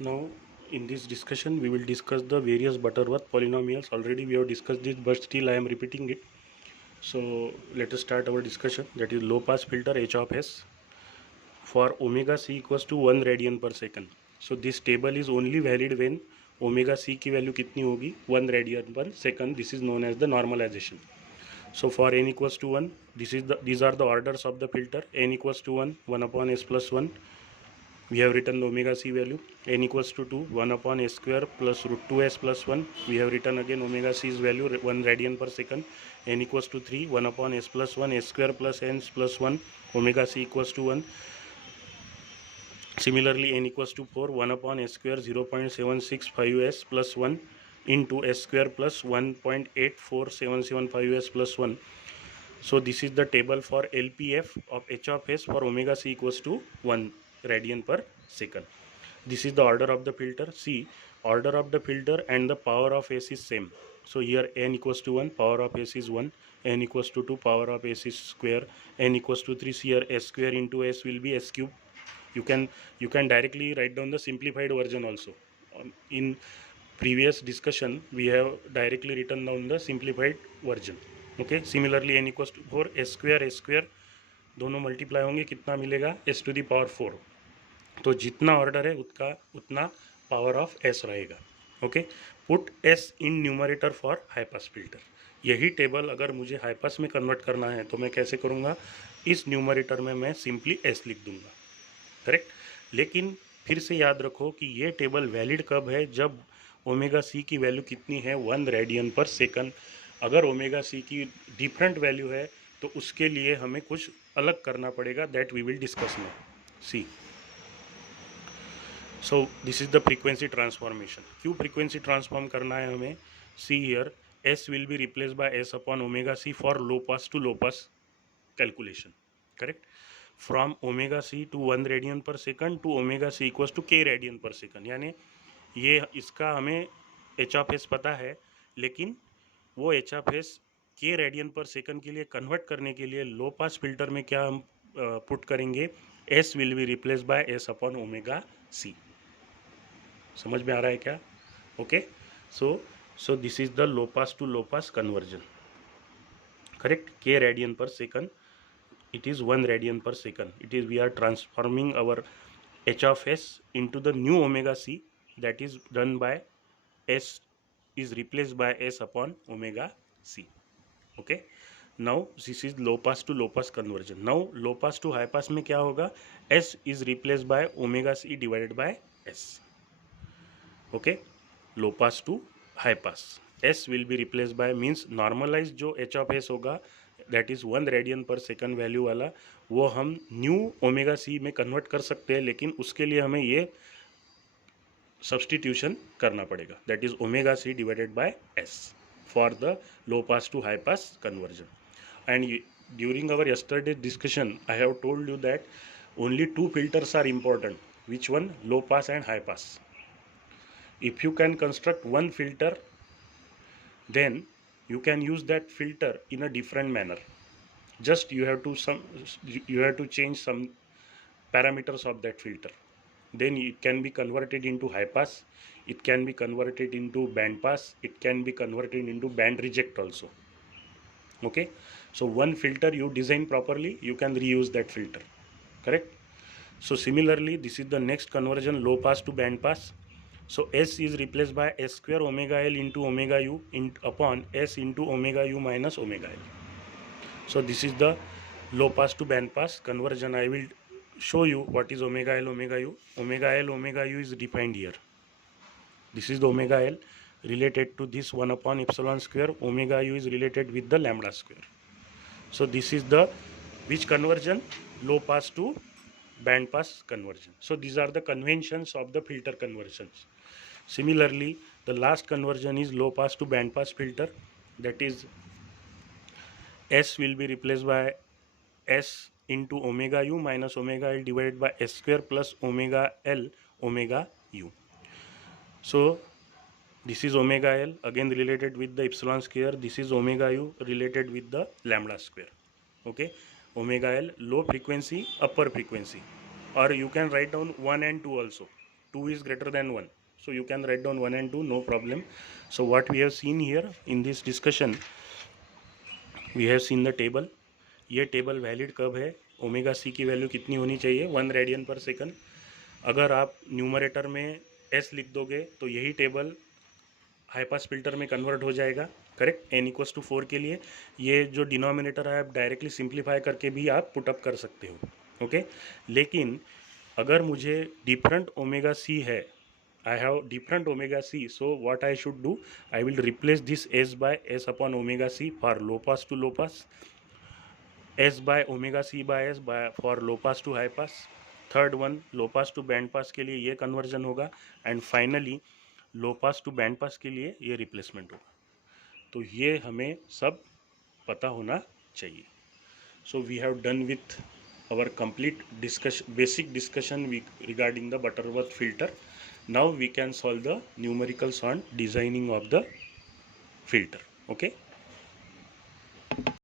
Now, in this discussion, we will discuss the various Butterworth polynomials. Already we have discussed this, but still I am repeating it. So, let us start our discussion. That is low pass filter H of S for omega c equals to 1 radian per second. So, this table is only valid when omega c की value कितनी होगी 1 radian per second. This is known as the normalization. So, for n equals to 1, these are the orders of the filter. N equals to 1 upon s plus 1. We have written the omega c value. N equals to 2, 1 upon s square plus root 2s plus 1. We have written again omega c's value 1 radian per second. N equals to 3, 1 upon s plus 1, s square plus n plus 1. Omega c equals to 1. Similarly, n equals to 4, 1 upon s square 0.765s plus 1 into s square plus 1.84775s plus 1. So this is the table for LPF of h of s for omega c equals to 1 radian per second. This is the order of the filter. See, order of the filter and the power of s is same. So here n equals to 1, power of s is 1, n equals to 2, power of s is square, n equals to 3. Here s square into s will be s cube. You can directly write down the simplified version also. In previous discussion, we have directly written down the simplified version. Okay. Similarly, n equals to 4, s square दोनों multiply होंगे, कितना मिलेगा s to the power 4. तो जितना order है उसका उतना power of s रहेगा. Okay. Put s in numerator for high pass filter. यही टेबल अगर मुझे हाई पास में कन्वर्ट करना है तो मैं कैसे करूँगा, इस न्यूमरेटर में मैं सिंपली s लिख दूंगा. करेक्ट. लेकिन फिर से याद रखो कि ये टेबल वैलिड कब है, जब ओमेगा सी की वैल्यू कितनी है 1 रेडियन पर सेकंड. अगर ओमेगा सी की डिफरेंट वैल्यू है तो उसके लिए हमें कुछ अलग करना पड़ेगा. That we will discuss now. See. So this is the frequency transformation. क्यों फ्रीक्वेंसी ट्रांसफॉर्म करना है हमें? See here, s will be replace by s upon omega c for low pass to low pass calculation. Correct. From omega c to 1 radian per second to omega c equals to k radian per second. यानी ये इसका हमें H of S पता है, लेकिन वो H of S के radian per second के लिए कन्वर्ट करने के लिए लो पास फिल्टर में क्या हम पुट करेंगे, s will be replace by s upon omega c. समझ में आ रहा है क्या? Okay. So this is the low pass to low pass conversion. Correct. के radian per second, it is 1 radian per second. It is, we are transforming our h of s into the new omega c. That is done by s is replaced by s upon omega c. Okay. Now this is low pass to low pass conversion. Now low pass to high pass में क्या होगा, s is replaced by omega c divided by s. Okay. Low pass to high pass, s will be replaced by means normalized जो h of s होगा that is 1 radian per second value वाला, वो हम new omega C में convert कर सकते हैं, लेकिन उसके लिए हमें ये सब्सटीट्यूशन करना पड़ेगा. That is omega C divided by S for the low pass to high pass conversion. And during our yesterday discussion I have told you that only 2 filters are important. Which one? Low pass and high pass. If you can construct one filter, then you can use that filter in a different manner. Just you have to change some parameters of that filter. Then it can be converted into high pass, it can be converted into band pass, it can be converted into band reject also. Okay. So one filter you design properly, you can reuse that filter. Correct. So similarly, this is the next conversion, low pass to band pass. So s is replaced by s square omega l into omega u upon s into omega u minus omega l. So this is the low pass to band pass conversion. I will show you what is omega l omega u. Omega l omega u is defined here. This is the omega l related to this 1 upon epsilon square. Omega u is related with the lambda square. So this is the which conversion? Low pass to band pass conversion. So these are the conventions of the filter conversions. Similarly, the last conversion is low pass to band pass filter. That is, s will be replaced by s into omega u minus omega l divided by s square plus omega l omega u. So this is omega l again related with the epsilon square. This is omega u related with the lambda square. Okay. Omega l low frequency, upper frequency, or you can write down 1 and 2 also. 2 is greater than 1. So you can write down 1 and 2, no problem. So what we have seen here in this discussion, we have seen the table. ये table valid कब है, omega C की value कितनी होनी चाहिए, 1 radian per second. अगर आप numerator में एस लिख दोगे तो यही टेबल हाई पास फिल्टर में कन्वर्ट हो जाएगा, करेक्ट. n इक्वस टू 4 के लिए ये जो डिनोमिनेटर है आप डायरेक्टली सिंप्लीफाई करके भी आप पुटअप कर सकते हो, ओके. लेकिन अगर मुझे डिफरेंट ओमेगा सी है, I have different omega c, so what I should do, I will replace this s by s upon omega c for low pass to low pass, s by omega c by s by for low pass to high pass. Third one low pass to band pass के लिए ये conversion होगा, and finally low pass to band pass के लिए ये replacement होगा. तो ये हमें सब पता होना चाहिए. So we have done with our complete basic discussion regarding the Butterworth filter. Now we can solve the numericals on designing of the filter. Okay.